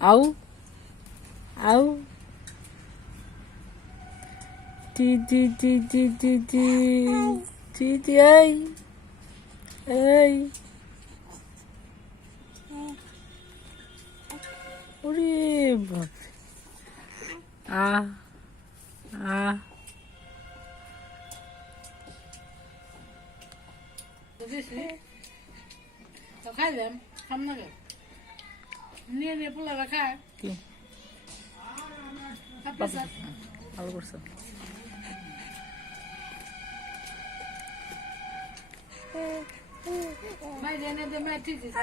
আউ আউ টি টি টি টি টি টি টি টি এই এই ওরে বাপ আ আ তো খাইলাম সামনে নিয়ে নিয়ে পোলা খায় কি ভালো করছো মাই জানে তো মাই ঠিক আছে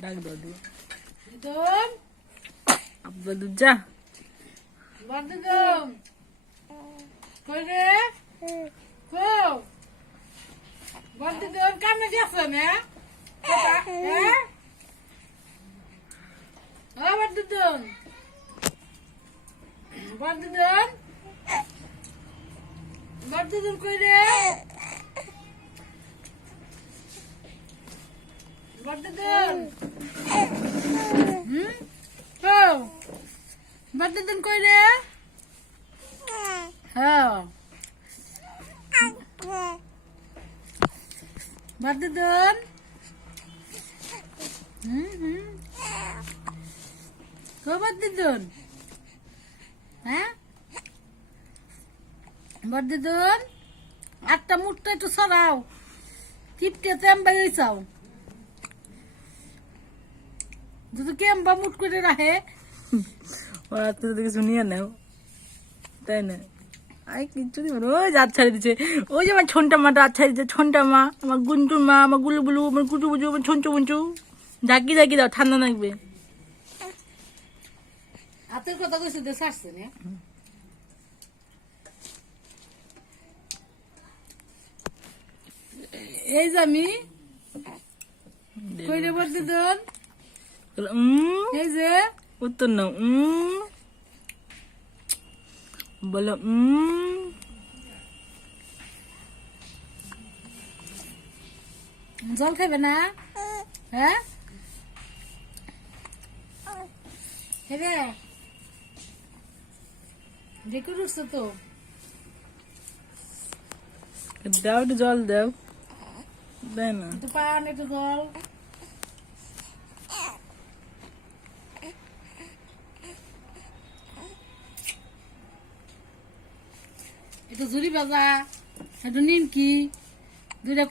ডাক দাদু দম আব্বা দুজা বড় দম কই রে কো বড় দম কামে গেছ না হ্যাঁ ও বড় দম বড় দম বড় দম কই রে বড় দম ও বড় দম কই রে হ্যাঁ বড় দম কো বড় দম হ্যাঁ বড় দম একটা মুঠটা একটু সরাও কিপটে তেমবা চাও যদি কেমবা মুট করে রাখে ওরা তো যদি কিছু নিয়ে নেও তাই না আই কিচ্ছু দিব ওই জাত ছাড়ি দিচ্ছে ওই যে আমার ছোনটা মাটা হাত ছাড়ি দিচ্ছে ছোনটা মা আমার গুন্টুর মা আমার গুলু বুলু আমার কুটু বুচু আমার ছঞ্চু বুঞ্চু ঝাঁকি ঝাঁকি দাও ঠান্ডা লাগবে হাতের কথা কইছে দে ছাড়ছে না এই যে আমি কইরে বলতে দন এই যে উত্তর নাও বলো জল খাবে না হ্যাঁ হেরে দেখে উঠছে তো দাও একটু জল দাও দেয় না একটু পান একটু জল একটু ঝুরি ভাজা একটু নিমকি দুইটা